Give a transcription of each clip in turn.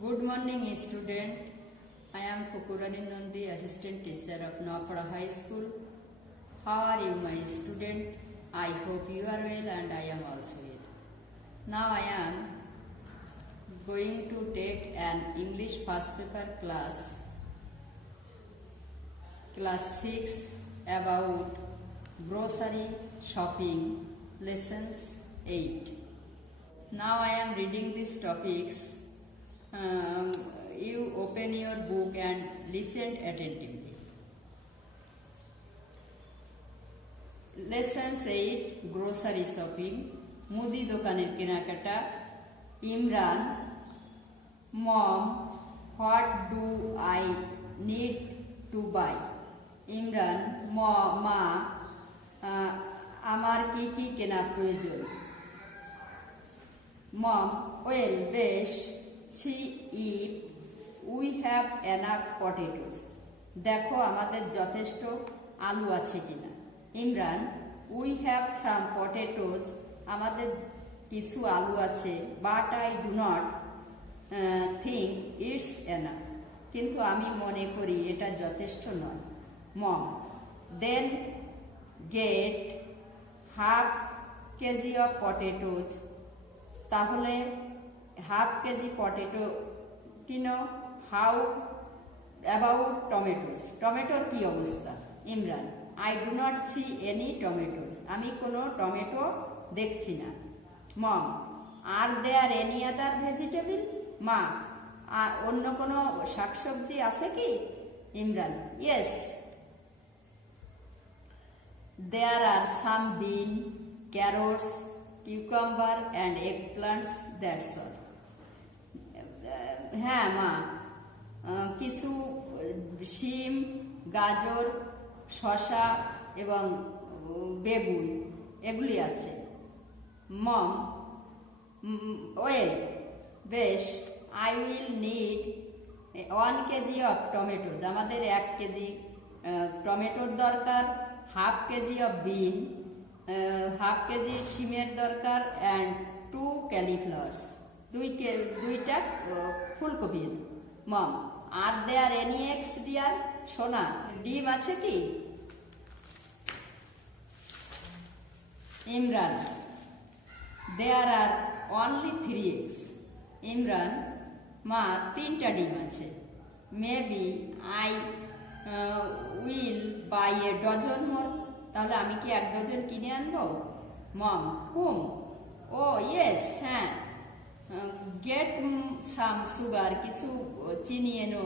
Good morning, student. I am Fukurani Nandi, assistant teacher of Napada High School. How are you, my student? I hope you are well and I am also well. Now I am going to take an English first paper class 6 about grocery shopping, lessons 8. Now I am reading these topics. You open your book and listen attentively. Lessons 8 grocery shopping, মুদি দোকানের কেনাকাটা. Imran, Mom, what do I need to buy? Imran, মা, আমার কি কি কেনা প্রয়োজন? Mom, well, বেশ. If we have enough potatoes. দেখো আমাদের যথেষ্ট আলু আছে কিনা. Imran, we have some potatoes. আমাদের কিছু আলু আছে, but I do not think it's enough. কিন্তু আমি মনে করি এটা যথেষ্ট নয়. Mom, then get half kg of potatoes. তাহলে হাফ কেজি পটেটো কিনো. How about tomatoes? টমেটোর কি অবস্থা? Imran, I do not see any tomatoes. আমি কোনো টমেটো দেখছি না. Mom, are there any other vegetable? মা, অন্য কোনো শাকসবজি আছে কি? Imran, yes, there are some bean, carrots, cucumber and eggplants, that's all. হ্যাঁ মা, কিছু শিম, গাজর, শসা এবং বেগুন এগুলি আছে. মম, ওয়েল, বেশ. I will need 1 KG of tomatoes. আমাদের 1 কেজি টমেটোর দরকার. Half KG of bean, half KG শিমের দরকার. অ্যান্ড 2 ক্যালিফ্লাওয়ার্স, দুইটা ফুলকপি. Mom, are there any eggs dear? সোনা, ডিম আছে কি? Imran, there are only 3 eggs. Imran, মা, 3টা ডিম আছে. Maybe I will buy a dozen more. তাহলে আমি কি 1 ডজন কিনে আনবো? Mom, hmm? ও ইয়েস, হ্যাঁ. গেট সাম সুগার, কিছু চিনি এনো.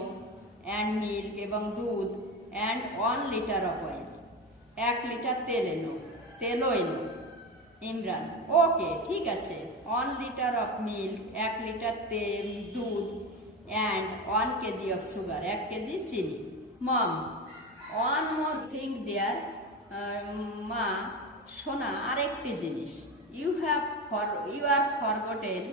অ্যান্ড মিল্ক, এবং দুধ. And 1 litre of oil, 1 litre তেলও এনো. ইমরান, ওকে, ঠিক আছে. 1 লিটার অফ মিল্ক, 1 লিটার তেল, দুধ. And 1 KG of sugar, 1 KG চিনি. Mom, 1 more thing dear. মা, শোনা, আরেকটি জিনিস. You are forgotten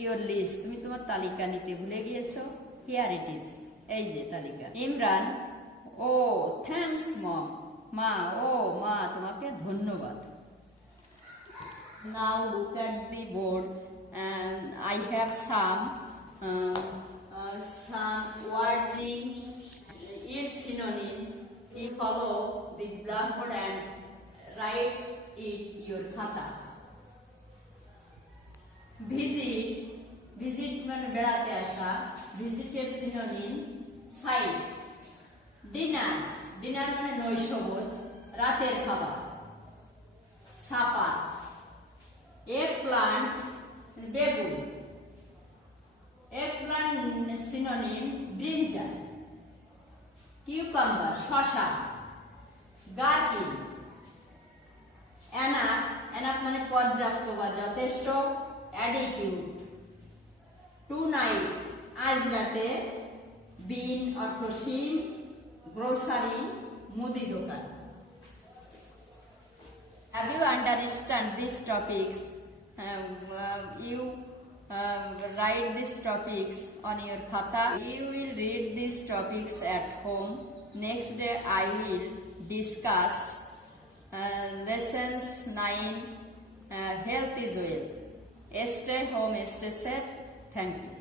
your list. তুমি তোমার তালিকা নিতে ভুলে গিয়েছো. হিয়ার ইট ইজ, এই যে তালিকা. ইমরান, ও থ্যাঙ্কস মম. মা, ও মা, তোমাকে ধন্যবাদ. Now look at the board. I have some wording its synonym. You follow the blackboard and write it your khata. Visit মানে বেড়াতে আসা. ভিজিটের সিনোনিম সাইড. ডিনার মানে নৈশভোজ, রাতের খাবার. সাপা. এগপ্লান্ট, বেগুন. এগপ্লান্ট সিনোনিম ব্রিঞ্জাল. কিউকাম্বার, শসা. গার্কিল. এনাফ মানে পর্যাপ্ত বা যথেষ্ট. অ্যাডিটিউড. টু নাইট, আজ রাতে. বিন অর্থ শিম. গ্রোসারি, মুদি দোকান. Have you understand these topics? You write these topics on your khata. You will read these topics at home. Next day I will discuss lessons 9, health is wealth. Stay home, stay safe. Thank you.